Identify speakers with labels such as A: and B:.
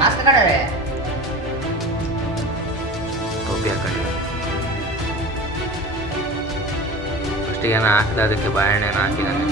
A: mask ಕಡೆ
B: ಟೋಪಿ ಹಾಕೊಂಡಿಲ್ಲ ಫಸ್ಟಿಗೆ ಏನೋ ಹಾಕಿದ ಅದಕ್ಕೆ ಬಾಳೆಹಣ್ಣು ಏನೋ ಹಾಕಿದ್ದಾನೆ